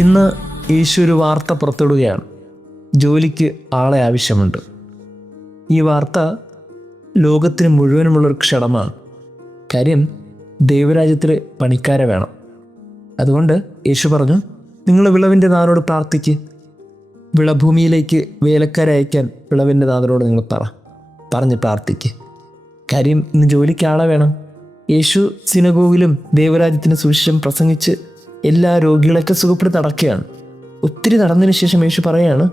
ഇന്ന് യേശു ഒരു വാർത്ത പുറത്തുവിടുകയാണ്. ജോലിക്ക് ആളെ ആവശ്യമുണ്ട്. ഈ വാർത്ത ലോകത്തിന് മുഴുവനുമുള്ളൊരു ക്ഷണമാണ്. കാര്യം, ദൈവരാജ്യത്തിൽ പണിക്കാരെ വേണം. അതുകൊണ്ട് യേശു പറഞ്ഞു, നിങ്ങൾ വിളവിൻ്റെ നാഥനോട് പ്രാർത്ഥിക്ക്. വിളഭൂമിയിലേക്ക് വേലക്കാരെ അയക്കാൻ വിളവിൻ്റെ നാഥനോട് നിങ്ങൾ പറഞ്ഞ് പ്രാർത്ഥിക്ക്. കാര്യം, ഇന്ന് ജോലിക്ക് ആളെ വേണം. യേശു സിനഗോഗിലും ദൈവരാജ്യത്തിന് സുവിശേഷം പ്രസംഗിച്ച് എല്ലാ രോഗികളൊക്കെ സുഖപ്പെടുത്തി നടക്കുകയാണ്. ഒത്തിരി നടന്നതിന് ശേഷം യേശു പറയുകയാണ്,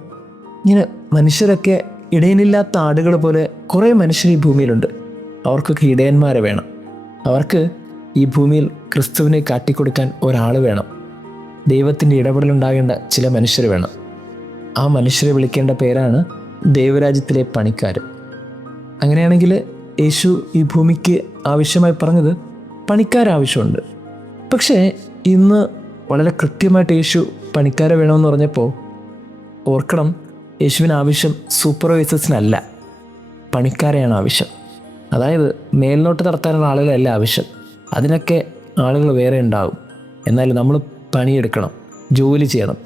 ഇങ്ങനെ മനുഷ്യരൊക്കെ ഇടയനില്ലാത്ത ആടുകൾ പോലെ കുറേ മനുഷ്യർ ഈ ഭൂമിയിലുണ്ട്. അവർക്കൊക്കെ ഇടയന്മാരെ വേണം. അവർക്ക് ഈ ഭൂമിയിൽ ക്രിസ്തുവിനെ കാട്ടിക്കൊടുക്കാൻ ഒരാൾ വേണം. ദൈവത്തിൻ്റെ ഇടപെടലുണ്ടാകേണ്ട ചില മനുഷ്യർ വേണം. ആ മനുഷ്യരെ വിളിക്കേണ്ട പേരാണ് ദൈവരാജ്യത്തിലെ പണിക്കാർ. അങ്ങനെയാണെങ്കിൽ യേശു ഈ ഭൂമിക്ക് ആവശ്യമായി പറഞ്ഞത് പണിക്കാരാവശ്യമുണ്ട്. പക്ഷേ ഇന്ന് വളരെ കൃത്യമായിട്ട് യേശു പണിക്കാരെ വേണമെന്ന് പറഞ്ഞപ്പോൾ ഓർക്കണം, യേശുവിന് ആവശ്യം സൂപ്പർവൈസേഴ്സിനല്ല, പണിക്കാരെയാണ് ആവശ്യം. അതായത് മേൽനോട്ട് നടത്താനുള്ള ആളുകളല്ല ആവശ്യം. അതിനൊക്കെ ആളുകൾ വേറെ ഉണ്ടാകും. എന്നാൽ നമ്മൾ പണിയെടുക്കണം, ജോലി ചെയ്യണം.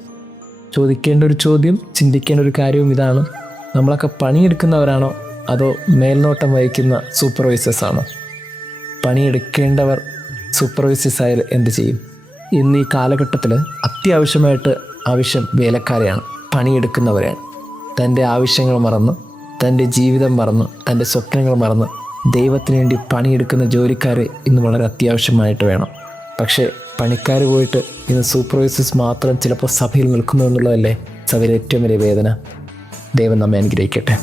ചോദിക്കേണ്ട ഒരു ചോദ്യം, ചിന്തിക്കേണ്ട ഒരു കാര്യവും ഇതാണ്: നമ്മളൊക്കെ പണിയെടുക്കുന്നവരാണോ അതോ മേൽനോട്ടം വഹിക്കുന്ന സൂപ്പർവൈസേഴ്സാണോ? പണിയെടുക്കേണ്ടവർ സൂപ്പർവൈസേഴ്സ് ആയാൽ എന്ത് ചെയ്യും? ഇന്ന് ഈ കാലഘട്ടത്തിൽ അത്യാവശ്യമായിട്ട് ആവശ്യം വേലക്കാരെയാണ്, പണിയെടുക്കുന്നവരെയാണ്. തൻ്റെ ആവശ്യങ്ങൾ മറന്ന്, തൻ്റെ ജീവിതം മറന്ന്, തൻ്റെ സ്വപ്നങ്ങൾ മറന്ന് ദൈവത്തിന് വേണ്ടി പണിയെടുക്കുന്ന ജോലിക്കാർ ഇന്ന് വളരെ അത്യാവശ്യമായിട്ട് വേണം. പക്ഷേ പണിക്കാർ പോയിട്ട് ഇന്ന് സൂപ്പർവൈസേഴ്സ് മാത്രം ചിലപ്പോൾ സഭയിൽ നിൽക്കുന്നു എന്നുള്ളതല്ലേ സഭയിലെ ഏറ്റവും വലിയ വേദന. ദൈവം നമ്മെ അനുഗ്രഹിക്കട്ടെ.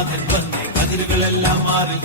നാഥൻ വന്നേ കതിരുകളെല്ലാം മാറിൽ